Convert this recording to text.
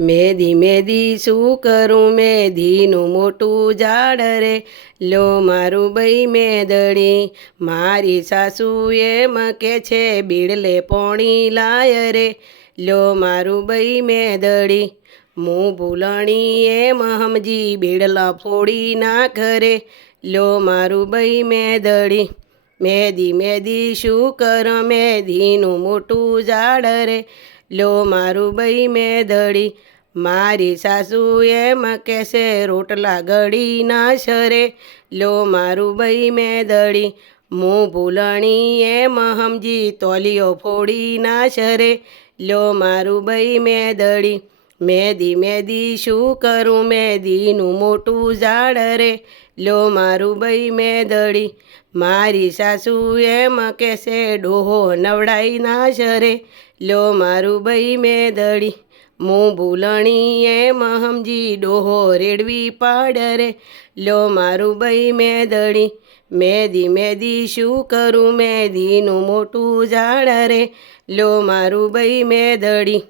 મેદી મેદી શું કરું મેદીનું મોટું ઝાડ રે? લો મારું બઈ મેદડી, મારી સાસુ એમ કે છે બીડલે પોણી લાય રે. લો મારું બઈ મેદડી, મું ભૂલણી એમ હમજી બીડલા ફોડી ના કરે લો મારું બઈ મેદડી, મેદી મેદી શું કર મેદીનું મોટું ઝાડ રે? લો મારું બઈ ધડી મારી સાસુ એમ કહેશે રોટલા ગળી ના શરે. લો મારું બઈ ધડી મું ભૂલણી એમ સમજી તોલિયો ફોડી ના શરે. લો મારું બઈ મેદડી મેદી મેદી શું કરું મેદીનું મોટું ઝાડ રે? લો મારું બઈ મેદડી મારી સાસુ એમ કહેશે, ડોહો નવડાઈ ના શરે લો મારું બઈ મેદડી મું ભૂલણી એમ સમજી ડોહો રેડવી પાડ રે. લો મારું બઈ મેદડી મેદી મેદી શું કરું મેદીનું મોટું ઝાડ રે? લો મારું બઈ મેદડી